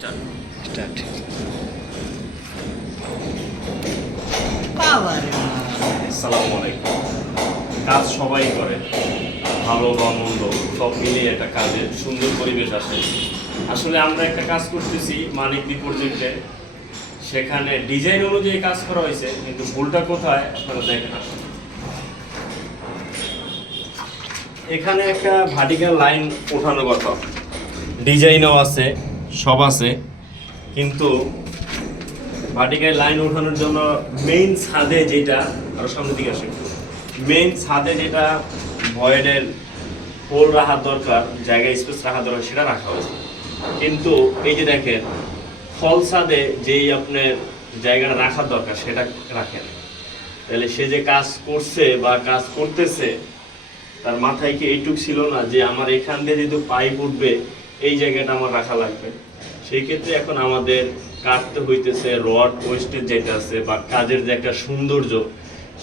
Start. Start. আসসালামু আলাইকুম। কাজ সবাই করে ভালো বা মন্দ সব মিলিয়ে একটা কাজের সুন্দর পরিবেশ আসে। আসলে আমরা একটা কাজ করতেছি মানিকদি প্রজেক্টে সেখানে ডিজাইন অনুযায়ী কাজ করা হয়েছে কিন্তু ভুলটা কোথায় আপনারা দেখেন আসলে। এখানে একটা ভার্টিক্যাল লাইন ওঠানোর কথা। ডিজাইনও আছে। সব আছে। কিন্তু ভার্টিক্যাল লাইন ওঠানোর জন্য মেইন ছাদে যেটা, আরও সামনের দিকে আসে মেইন ছাদে যেটা ভয়েডের হোল রাখার দরকার জায়গায় স্পেস রাখা দরকার, সেটা রাখা হয়েছে। কিন্তু এই যে দেখেন, ফল ছাদে যেই আপনার জায়গাটা রাখার দরকার, সেটা রাখেন। তাহলে সে যে কাজ করছে বা কাজ করতেছে, তার মাথায় কি এইটুক ছিল না যে আমার এখান দিয়ে যেহেতু পাইপ উঠবে এই জায়গাটা আমার রাখা লাগবে। সেই ক্ষেত্রে এখন আমাদের কাটতে হইতেছে রড ওয়েস্টেজ যেটা আছে বা কাজের যে একটা সৌন্দর্য,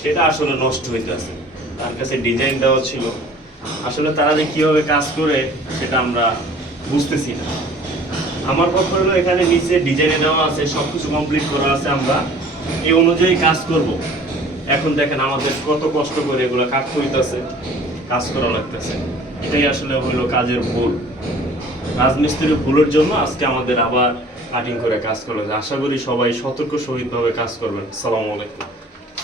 সেটা আসলে নষ্ট হইতেছে। তার কাছে ডিজাইন দেওয়া ছিল। আসলে তারা যে কীভাবে কাজ করে, সেটা আমরা বুঝতেছি না। আমার পক্ষ হলো এখানে নিচে ডিজাইনে দেওয়া আছে সব কিছু কমপ্লিট করা আছে আমরা। এই অনুযায়ী কাজ করব। এখন দেখেন আমাদের কত কষ্ট করে এগুলো কাটতে হইতেছে, কাজ করা লাগতেছে। এটাই আসলে হইল কাজের ভুল। রাজমিস্ত্রির ভুলের জন্য আজকে আমাদের আবার কাটিং করে কাজ করলেন আশা করি সবাই সতর্ক সহিতভাবে কাজ করবেন। সালামু আলাইকুম।